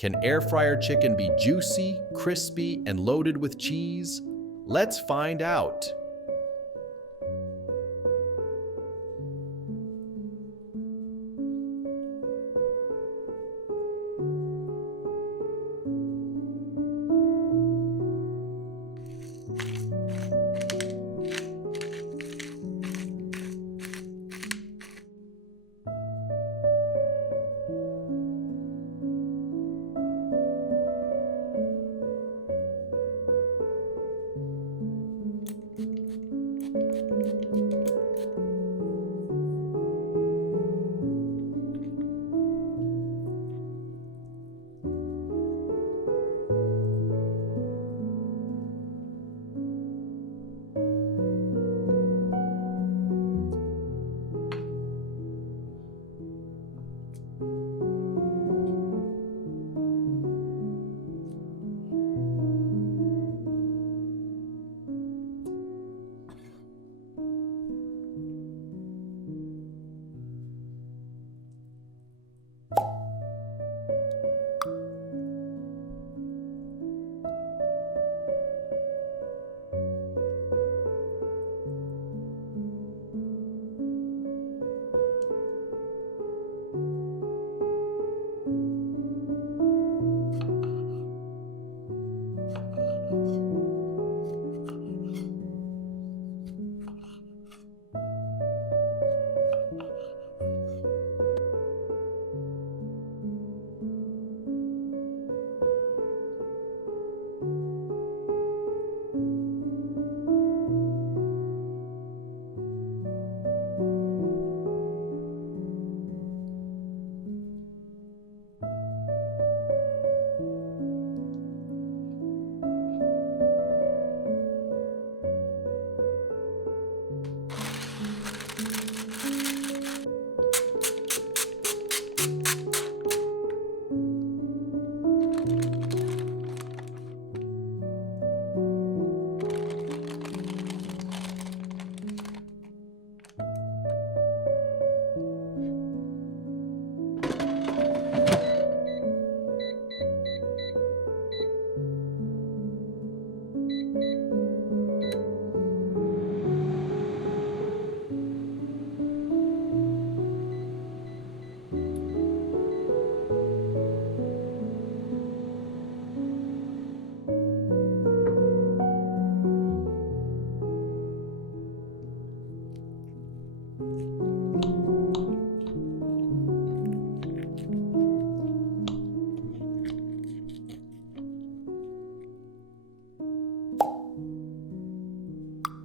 Can air fryer chicken be juicy, crispy, and loaded with cheese? Let's find out.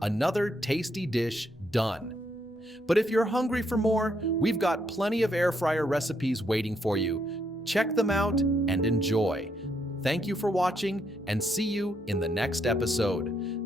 Another tasty dish done. But if you're hungry for more, we've got plenty of air fryer recipes waiting for you. Check them out and enjoy. Thank you for watching, and see you in the next episode.